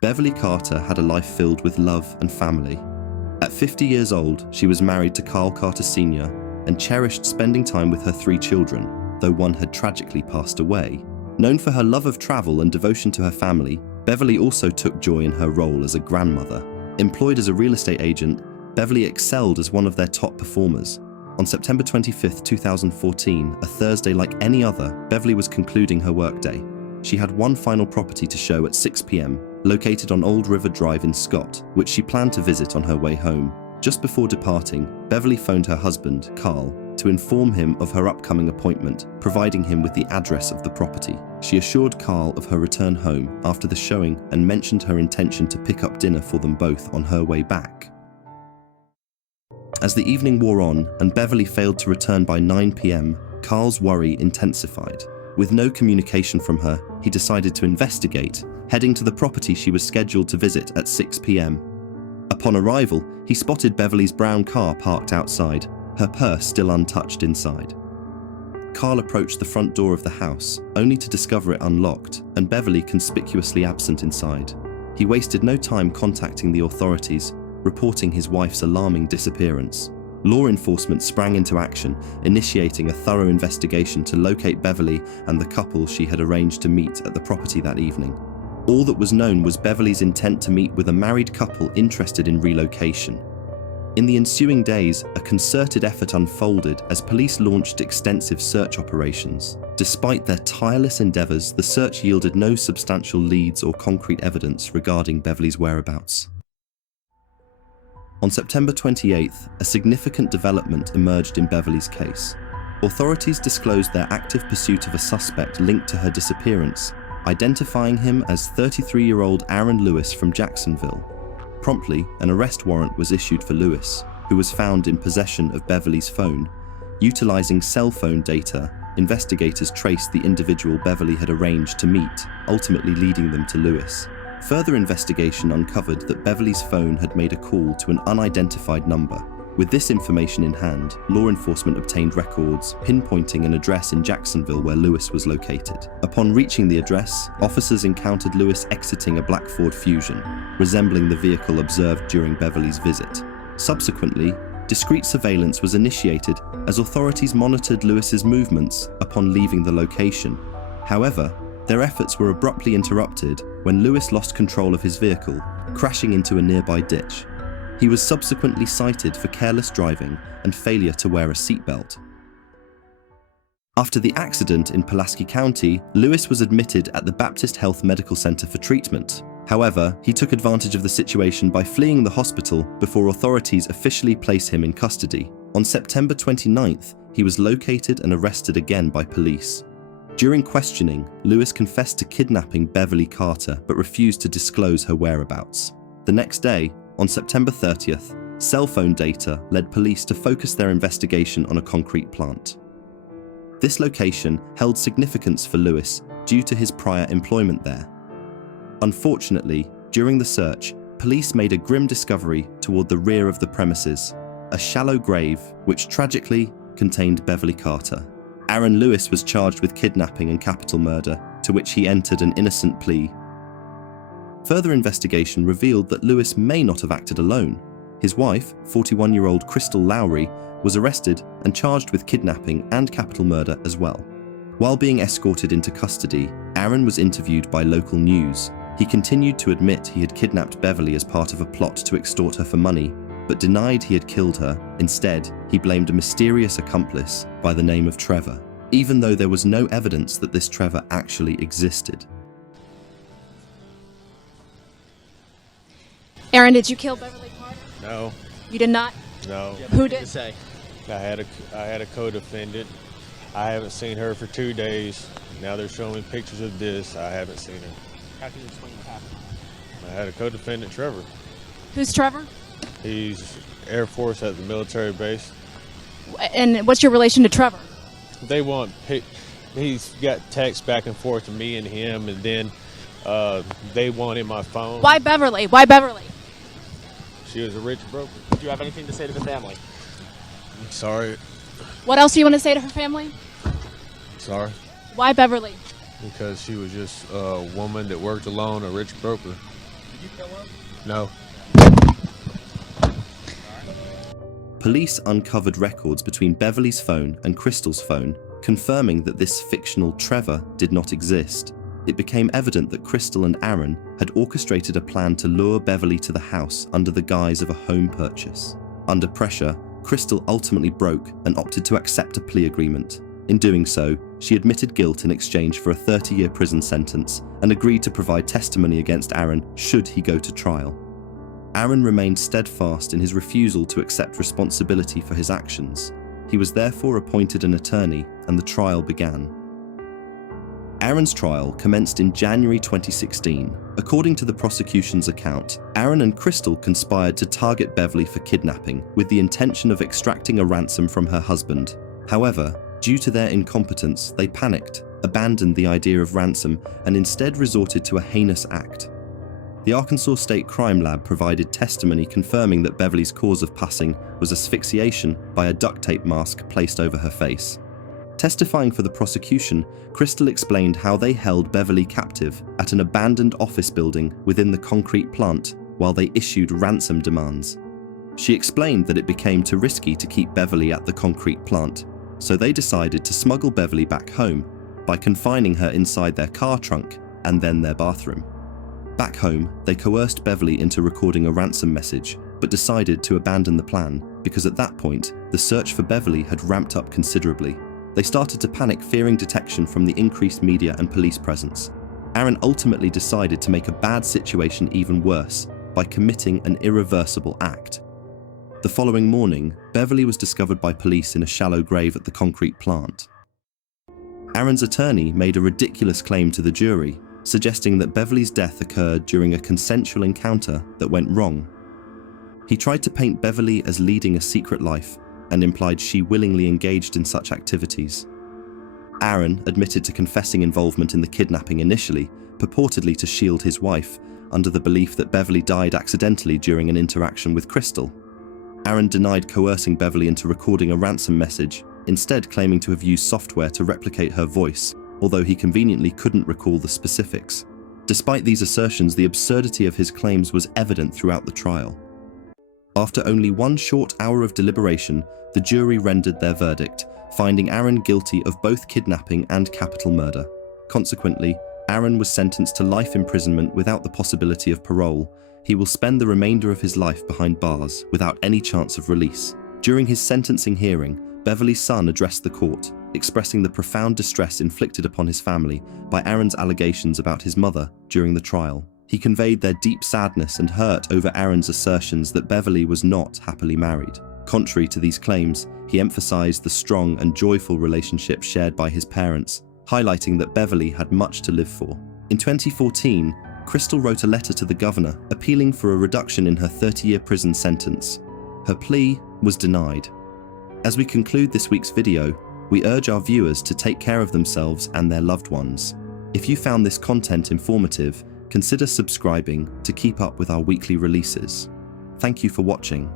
Beverly Carter had a life filled with love and family. At 50 years old, she was married to Carl Carter Sr. and cherished spending time with her 3 children, though one had tragically passed away. Known for her love of travel and devotion to her family, Beverly also took joy in her role as a grandmother. Employed as a real estate agent, Beverly excelled as one of their top performers. On September 25, 2014, a Thursday like any other, Beverly was concluding her workday. She had one final property to show at 6 p.m., located on Old River Drive in Scott, which she planned to visit on her way home. Just before departing, Beverly phoned her husband, Carl, to inform him of her upcoming appointment, providing him with the address of the property. She assured Carl of her return home after the showing and mentioned her intention to pick up dinner for them both on her way back. As the evening wore on and Beverly failed to return by 9 p.m., Carl's worry intensified. With no communication from her, he decided to investigate, heading to the property she was scheduled to visit at 6 p.m. Upon arrival, he spotted Beverly's brown car parked outside, her purse still untouched inside. Carl approached the front door of the house, only to discover it unlocked and Beverly conspicuously absent inside. He wasted no time contacting the authorities, reporting his wife's alarming disappearance. Law enforcement sprang into action, initiating a thorough investigation to locate Beverly and the couple she had arranged to meet at the property that evening. All that was known was Beverly's intent to meet with a married couple interested in relocation. In the ensuing days, a concerted effort unfolded as police launched extensive search operations. Despite their tireless endeavors, the search yielded no substantial leads or concrete evidence regarding Beverly's whereabouts. On September 28th, a significant development emerged in Beverly's case. Authorities disclosed their active pursuit of a suspect linked to her disappearance, identifying him as 33-year-old Aaron Lewis from Jacksonville. Promptly, an arrest warrant was issued for Lewis, who was found in possession of Beverly's phone. Utilizing cell phone data, investigators traced the individual Beverly had arranged to meet, ultimately leading them to Lewis. Further investigation uncovered that Beverly's phone had made a call to an unidentified number. With this information in hand, law enforcement obtained records pinpointing an address in Jacksonville where Lewis was located. Upon reaching the address, officers encountered Lewis exiting a black Ford Fusion, resembling the vehicle observed during Beverly's visit. Subsequently, discreet surveillance was initiated as authorities monitored Lewis's movements upon leaving the location. However, their efforts were abruptly interrupted when Lewis lost control of his vehicle, crashing into a nearby ditch. He was subsequently cited for careless driving and failure to wear a seatbelt. After the accident in Pulaski County, Lewis was admitted at the Baptist Health Medical Center for treatment. However, he took advantage of the situation by fleeing the hospital before authorities officially placed him in custody. On September 29th, he was located and arrested again by police. During questioning, Lewis confessed to kidnapping Beverly Carter but refused to disclose her whereabouts. The next day, on September 30th, cell phone data led police to focus their investigation on a concrete plant. This location held significance for Lewis due to his prior employment there. Unfortunately, during the search, police made a grim discovery toward the rear of the premises, a shallow grave which tragically contained Beverly Carter. Aaron Lewis was charged with kidnapping and capital murder, to which he entered an innocent plea. Further investigation revealed that Lewis may not have acted alone. His wife, 41-year-old Crystal Lowry, was arrested and charged with kidnapping and capital murder as well. While being escorted into custody, Aaron was interviewed by local news. He continued to admit he had kidnapped Beverly as part of a plot to extort her for money, but denied he had killed her. Instead, he blamed a mysterious accomplice by the name of Trevor, even though there was no evidence that this Trevor actually existed. Aaron, did you kill Beverly Carter? No. You did not? No. Who did? Say? I had a co-defendant. I haven't seen her for 2 days. Now they're showing me pictures of this. I haven't seen her. How can you explain what happened? I had a co-defendant, Trevor. Who's Trevor? He's Air Force at the military base. And what's your relation to Trevor? They want, he's got texts back and forth to me and him, and then they wanted my phone. Why Beverly? Why Beverly? She was a rich broker. Do you have anything to say to the family? Sorry. What else do you want to say to her family? Sorry. Why Beverly? Because she was just a woman that worked alone, a rich broker. No. Police uncovered records between Beverly's phone and Crystal's phone, confirming that this fictional Trevor did not exist. It became evident that Crystal and Aaron had orchestrated a plan to lure Beverly to the house under the guise of a home purchase. Under pressure, Crystal ultimately broke and opted to accept a plea agreement. In doing so, she admitted guilt in exchange for a 30-year prison sentence and agreed to provide testimony against Aaron should he go to trial. Aaron remained steadfast in his refusal to accept responsibility for his actions. He was therefore appointed an attorney, and the trial began. Aaron's trial commenced in January 2016. According to the prosecution's account, Aaron and Crystal conspired to target Beverly for kidnapping with the intention of extracting a ransom from her husband. However, due to their incompetence, they panicked, abandoned the idea of ransom, and instead resorted to a heinous act. The Arkansas State Crime Lab provided testimony confirming that Beverly's cause of passing was asphyxiation by a duct tape mask placed over her face. Testifying for the prosecution, Crystal explained how they held Beverly captive at an abandoned office building within the concrete plant while they issued ransom demands. She explained that it became too risky to keep Beverly at the concrete plant, so they decided to smuggle Beverly back home by confining her inside their car trunk and then their bathroom. Back home, they coerced Beverly into recording a ransom message, but decided to abandon the plan because at that point, the search for Beverly had ramped up considerably. They started to panic, fearing detection from the increased media and police presence. Aaron ultimately decided to make a bad situation even worse by committing an irreversible act. The following morning, Beverly was discovered by police in a shallow grave at the concrete plant. Aaron's attorney made a ridiculous claim to the jury, suggesting that Beverly's death occurred during a consensual encounter that went wrong. He tried to paint Beverly as leading a secret life and implied she willingly engaged in such activities. Aaron admitted to confessing involvement in the kidnapping initially, purportedly to shield his wife, under the belief that Beverly died accidentally during an interaction with Crystal. Aaron denied coercing Beverly into recording a ransom message, instead claiming to have used software to replicate her voice, although he conveniently couldn't recall the specifics. Despite these assertions, the absurdity of his claims was evident throughout the trial. After only 1 short hour of deliberation, the jury rendered their verdict, finding Aaron guilty of both kidnapping and capital murder. Consequently, Aaron was sentenced to life imprisonment without the possibility of parole. He will spend the remainder of his life behind bars without any chance of release. During his sentencing hearing, Beverly's son addressed the court, expressing the profound distress inflicted upon his family by Aaron's allegations about his mother during the trial. He conveyed their deep sadness and hurt over Aaron's assertions that Beverly was not happily married. Contrary to these claims, he emphasized the strong and joyful relationship shared by his parents, highlighting that Beverly had much to live for. In 2014, Crystal wrote a letter to the governor appealing for a reduction in her 30-year prison sentence. Her plea was denied. As we conclude this week's video, we urge our viewers to take care of themselves and their loved ones. If you found this content informative, consider subscribing to keep up with our weekly releases. Thank you for watching.